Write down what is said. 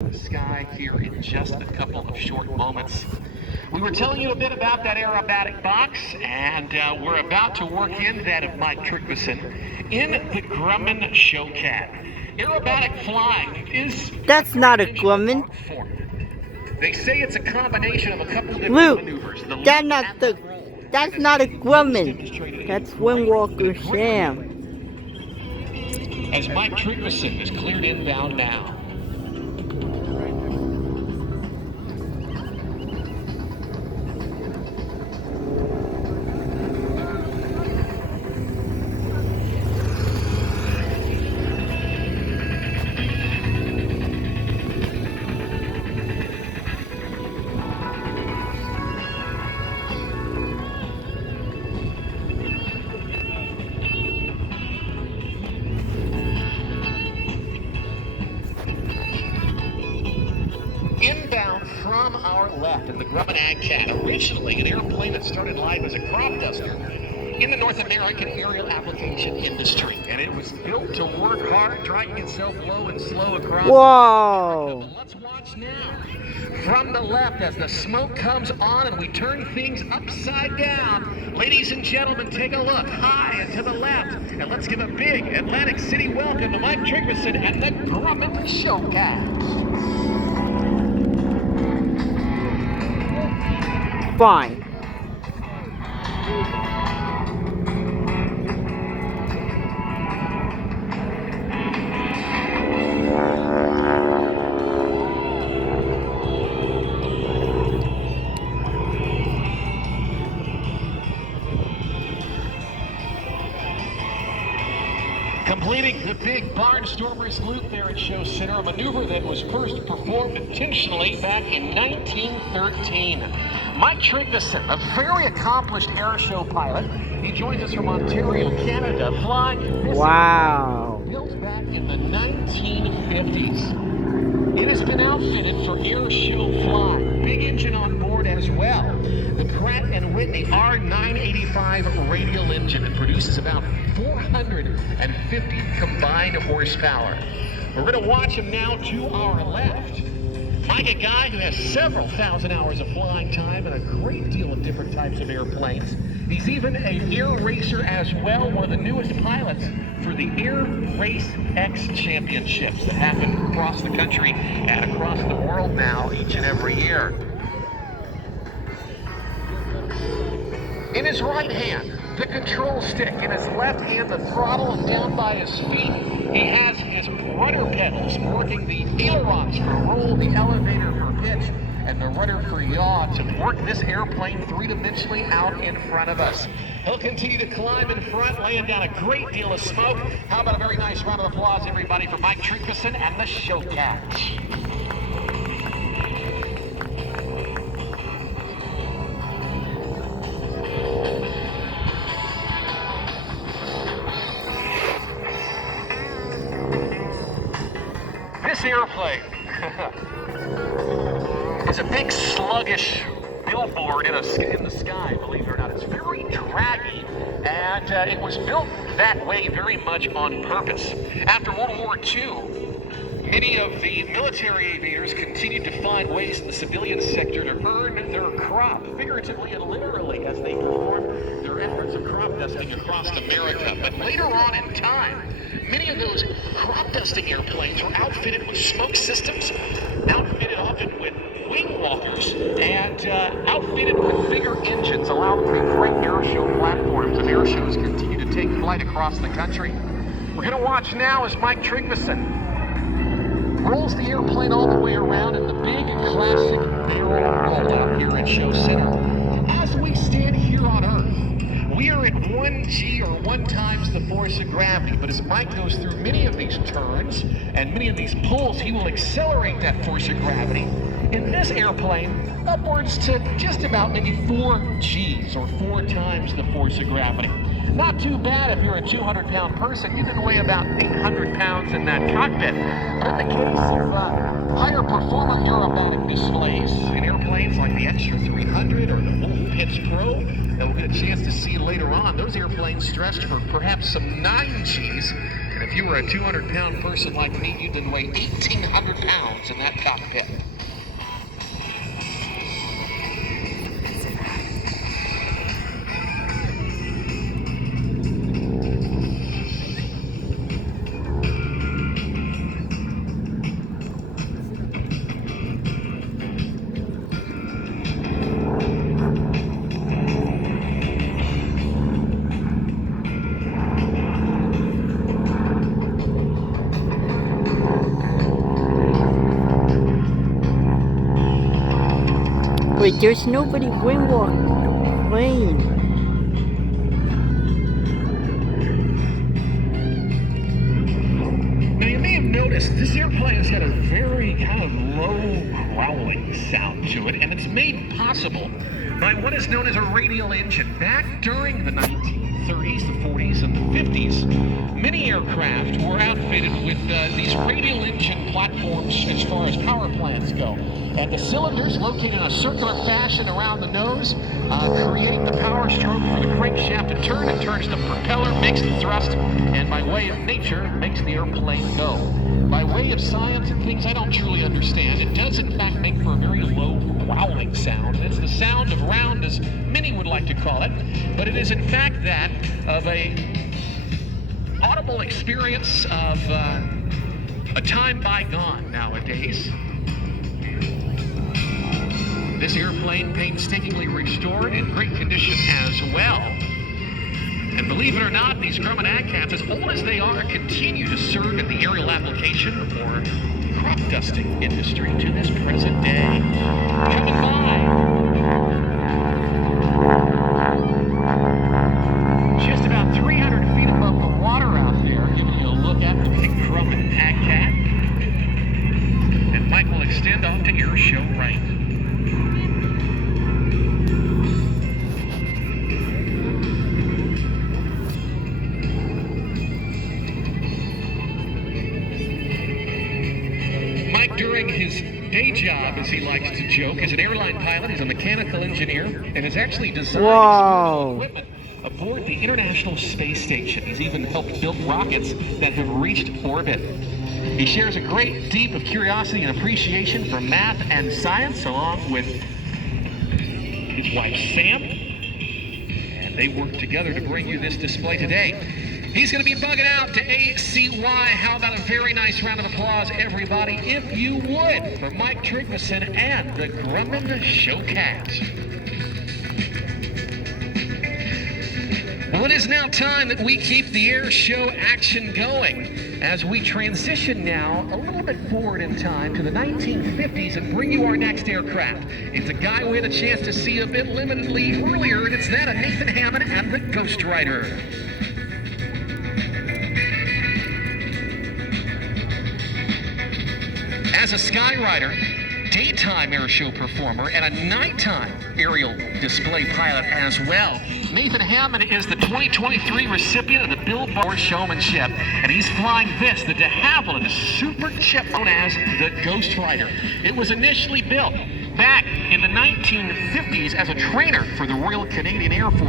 The sky here in just a couple of short moments. We were telling you a bit about that aerobatic box, and we're about to work in that of Mike Trymison in the Grumman Airshow-Cat. Aerobatic flying is... That's not a Grumman. They say it's a combination of a couple of different Luke, maneuvers. that's not a Grumman. That's Wingwalker Sam. As Mike Trymison is cleared inbound now. Inbound from our left in the Grumman Airshow-Cat, originally an airplane that started life as a crop duster in the North American aerial application industry. And it was built to work hard, dragging itself low and slow across. Whoa! But let's watch now from the left as the smoke comes on and we turn things upside down. Ladies and gentlemen, take a look high and to the left. And let's give a big Atlantic City welcome to Mike Trymison and the Grumman Airshow-Cat. Fine. Completing the big barnstormer's loop there at Show Center, a maneuver that was first performed intentionally back in 1913. Mike Trymison, a very accomplished air show pilot. He joins us from Ontario, Canada, flying this Wow. built back in the 1950s. It has been outfitted for air show flying. Big engine on board as well. The Pratt & Whitney R985 radial engine that produces about 450 combined horsepower. We're going to watch him now to our left. Mike, a guy who has several thousand hours of flying time and a great deal of different types of airplanes. He's even an air racer as well, one of the newest pilots for the Air Race X Championships that happen across the country and across the world now each and every year. In his right hand, the control stick. In his left hand, the throttle, and down by his feet, he has his rudder pedals working the ailerons for roll, the elevator for pitch, and the rudder for yaw to work this airplane three-dimensionally out in front of us. He'll continue to climb in front, laying down a great deal of smoke. How about a very nice round of applause, everybody, for Mike Trymison and the Airshow-Cat. This airplane is a big sluggish billboard in the sky, believe it or not. It's very draggy, and it was built that way very much on purpose. After World War II, many of the military aviators continued to find ways in the civilian sector to earn their crop, figuratively and literally, as they performed their efforts of crop dusting across America. But later on in time, many of those crop dusting airplanes were outfitted with smoke systems, outfitted often with Wingwalkers, and outfitted with bigger engines, allowing them to be great air show platforms, and air shows continue to take flight across the country. We're going to watch now as Mike Trymison rolls the airplane all the way around in the big classic barrel roll out here at Show Center. As we stand here on Earth, we are at 1G or 1 times the force of gravity, but as Mike goes through many of these turns and many of these pulls, he will accelerate that force of gravity in this airplane upwards to just about maybe 4 Gs or 4 times the force of gravity. Not too bad if you're a 200-pound person. You can weigh about 800 pounds in that cockpit. But in the case of higher performer aerobatic displays in airplanes like the Extra 300 or the Wolf Pitts Pro that we'll get a chance to see later on, those airplanes stretched for perhaps some 9 Gs. And if you were a 200-pound person like me, you'd then weigh 1,800 pounds in that cockpit. Wait, there's nobody wingwalking the plane. Now you may have noticed this airplane has got a very kind of low growling sound to it, and it's made possible by what is known as a radial engine. Back during the 1930s, the 40s, and the 50s, many aircraft were outfitted with these radial engine platforms as far as power plants go. And the cylinders, located in a circular fashion around the nose, create the power stroke for the crankshaft to turn. It turns the propeller, makes the thrust, and by way of nature, makes the airplane go. By way of science and things I don't truly understand, it does in fact make for a very low growling sound. It's the sound of round, as many would like to call it, but it is in fact that of a audible experience of a time bygone nowadays. This airplane painstakingly restored in great condition as well. And believe it or not, these Grumman Airshow-Cats, as old as they are, continue to serve in the aerial application or crop dusting industry to this present day. Coming by, just about 300 feet above the water out there, giving you a look at the Grumman Airshow-Cat. And Mike will extend off to Airshow right. Mike, during his day job, as he likes to joke, as an airline pilot, he's a mechanical engineer and has actually designed equipment aboard the International Space Station. He's even helped build rockets that have reached orbit. He shares a great deep of curiosity and appreciation for math and science, along with his wife Sam, and they work together to bring you this display today. He's going to be bugging out to ACY. How about a very nice round of applause, everybody, if you would, for Mike Trymison and the Grumman Airshow-Cat. Well, it is now time that we keep the air show action going as we transition now a little bit forward in time to the 1950s and bring you our next aircraft. It's a guy we had a chance to see a bit limitedly earlier, and it's that of Nathan Hammond and the Ghost Rider. As a Skyrider, daytime airshow performer, and a nighttime aerial display pilot as well, Nathan Hammond is the 2023 recipient of the Billboard Showmanship, and he's flying this, the de Havilland super chip known as the Ghost Rider. It was initially built back in the 1950s as a trainer for the Royal Canadian Air Force.